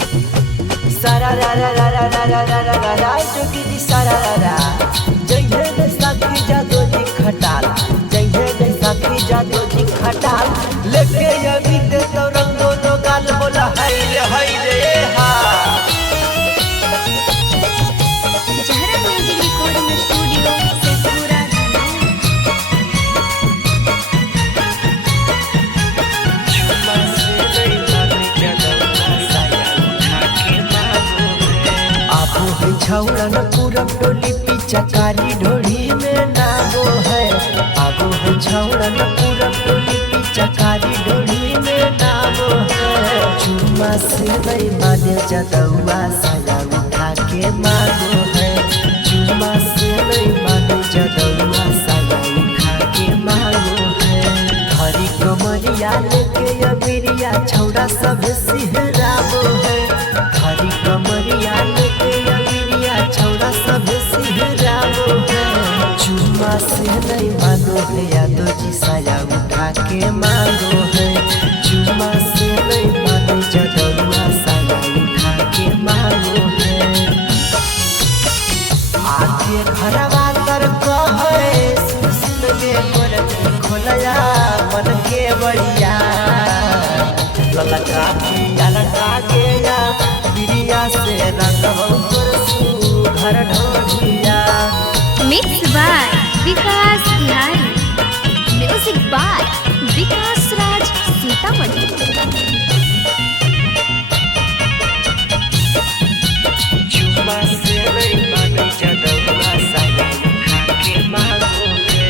सारा रा रा रा रा रा रा रा रा रा रा जोगी जी सारा रा रा जइहे बैसाखी जादो जी खटाल जइहे बैसाखी जादो जी खटाल लेके अभी दे तो रंगो नो गाल बोला हाय रे हा जहरा म्यूजिक रिकॉर्डिंग स्टूडियो शेखपुरा छौड़ा न पूरब टोली पिचकारी ढोड़ी में नागो है आगो है छौड़ा न पूरब टोली पिचकारी ढोड़ी में नागो है चुम्मा से नहीं माने जदौआ साया उठा के मांगो है चुम्मा से नहीं माने जदौआ साया उठा के मांगो है हरी कमरिया लेके अबिरिया छौड़ा सब सिहराबो है हरी कमरिया लेके छौड़ा सब सिहराबो है चुम्मा से नहीं मांगो है यादो जी साया उठा के मांगो है चुम्मा से नहीं मांगो जदौआ साया उठा के मांगो है आके घरवा तर कहे सुन के मन खोलया मन के बढ़िया ललका के या बिरिया से रंगवा घर ढोलिया mix by Vikas Bihari music by Vikas Raj Sitamarhi चुम्मा से नहीं माने जदौआ साया उठा के मांगो है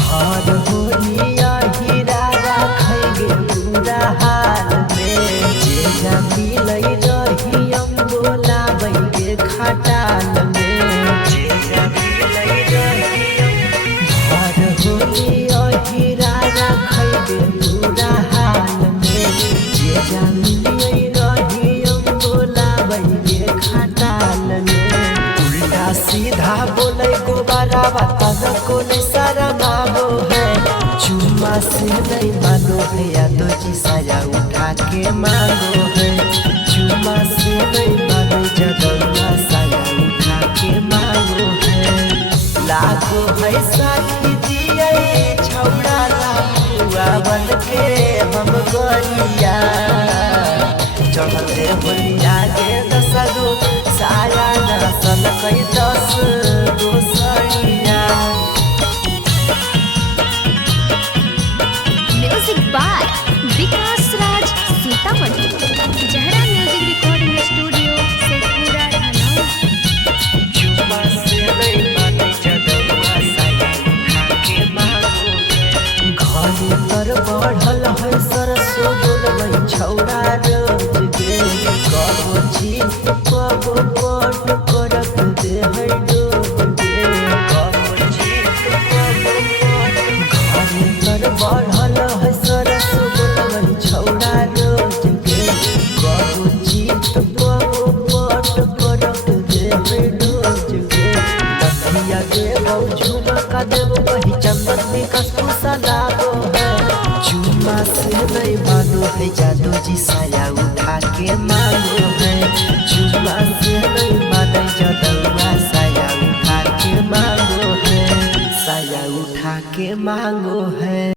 भर होलिया हीरा राखेंगे पूरा हाल में जे जाती लई रही हम बोलावेंगे खटाल सीधा बोले गोबारा बात को नहीं सारा मांगो है चुम्मा से नहीं मानो है यादो जी साया उठा के मांगो है चुम्मा से नहीं मानो जदौआ साया उठा के मांगो है लागो है साथी दिए छौड़ा लापुआ बन के हम गरिया चढ़ते होलिया के दसगो साया नसल कई 10 गोसरिया म्यूजिक बाय विकास राज सीतामढ़ी जहरा म्यूजिक रिकॉर्डिंग स्टूडियो शेखपुरा चुम्मा से नहीं माने जदौआ साया उठा के मांगो घरे पर बढ़ल है सरसों डोलबै छौड़ा रोज गे कबो चीज कबो पट करक दे है डोब गे कबो चीज कबो पट घरे पर बढ़ल है सरसों डोलबै छौड़ा रोज गे कबो चीज कबो पट करक दे है डोब गे दसिया देबौ झुमका देबौ वही चंदन विकास कुसलाबो है चुम्मा से नहीं मानो है जादू जी साया उठा के